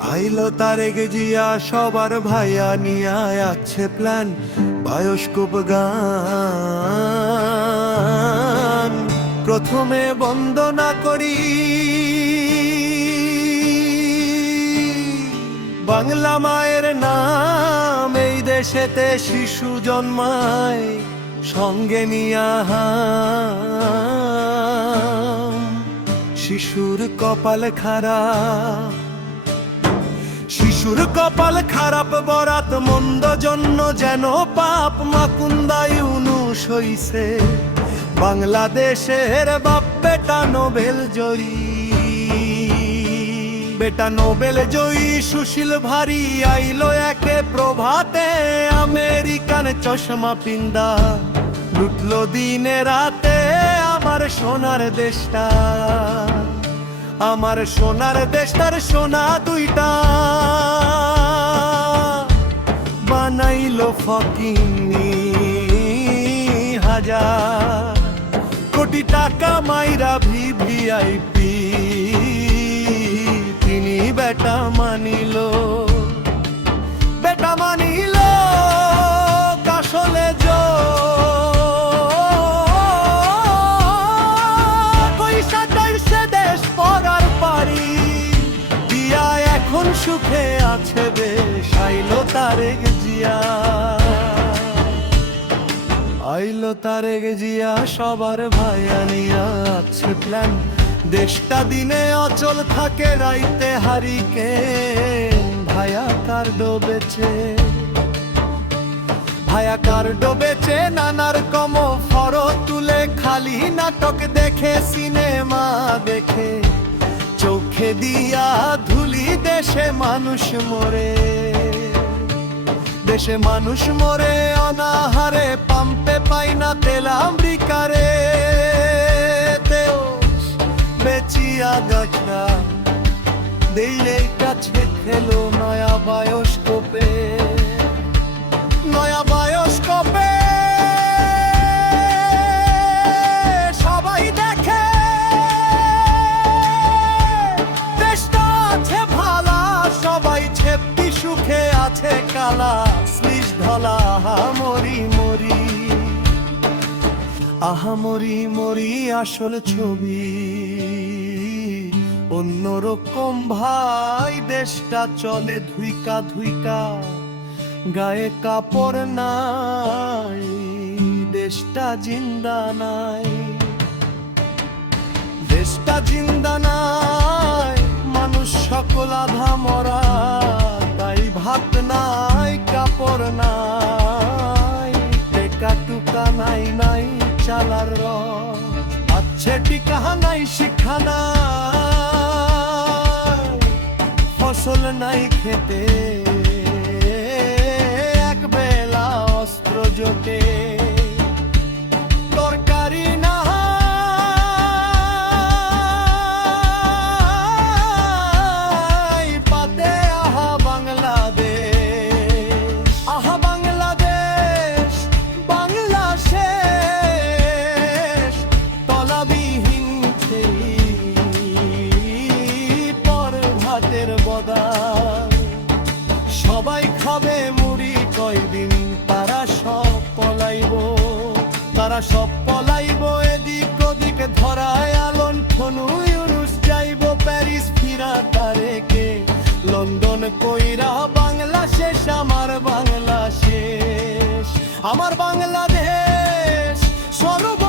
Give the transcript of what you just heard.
আইলো তারেক জিয়া সবার ভাইয়া নিয়া আছে প্ল্যান, বায়োস্কোপ গান প্রথমে বন্দনা করি। বাংলা মায়ের নাম, এই দেশেতে শিশু জন্মায় সঙ্গে নিয়া। শিশুর কপাল খারাপ, শিশুর কপাল খারাপ, বরাত মন্দ জন্য যেন পাপ। মাকুন্দা ইউনূস হইছে বাংলাদেশের বাপ, বেটা নোবেল জয়ী, বেটা নোবেল জয়ী। সুশীল ভারী আইলো একে প্রভাতে, আমেরিকান চশমা পিন্দা লুটলো দিনে রাতে আমার সোনার দেশটা, আমার সোনার দেশটার সোনা দুইটা। বানাইলো ফকিন্নি হাজার কোটি টাকা মাইরা ভিভিআইপি, তিনি বেটা মানিল, বেটা মানিল কাশলে সুখে আছে বেশ। আইলো তারেক জিয়া, আইলো তারেক জিয়া সবার ভাইয়া নিয়া আছে প্ল্যান। দেশটা দিনে অচল থাকে, রাইতে হারিকেন। ভায়া কার ডোবেছে, ভায়া কার ডোবেছে, নানার কম ফরো তুলে খালি নাটক দেখে, সিনেমা দেখে চোখে দিয়া ধুলি। দেশে মানুষ মরে, দেশে মানুষ মরে অনাহারে, পাম্পে পাই না তেল আমেরিকারে। বেচিয়া গাছরা দিলে কাছে খেলো নয়া বায়োস্কোপে, নয়া বায়োস্কোপে সুখে আছে কালা শ্লীষ ধলা। আহামরি মরি, আহামরি মরি আসল ছবি অন্যরকম ভাই। দেশটা চলে ধুইকা ধুইকা, গায়ে কাপড় নাই, দেশটা জিন্দা নাই, দেশটা জিন্দা নাই। মানুষ সকল আধা মরা, ভাত নাই, কাপড় নাই, টেকা টুকা নাই, নাই চালার আছে টিকা নাই, শিক্ষা নাই, ফসল নাই খেতে, এক বেলা অস্ত্র জোটে, তরকারি না সবাই খাবে মুড়ি কয়দিন, তারা সব পলাইব, তারা সব পলাইব। এদিক ওদিকে ধরায় আলন ফনু ইউনুস যাইব প্যারিস ফিরা তারেকে, লন্ডন কইরা বাংলা শেষ, আমার বাংলা শেষ, আমার বাংলাদেশ সর্ব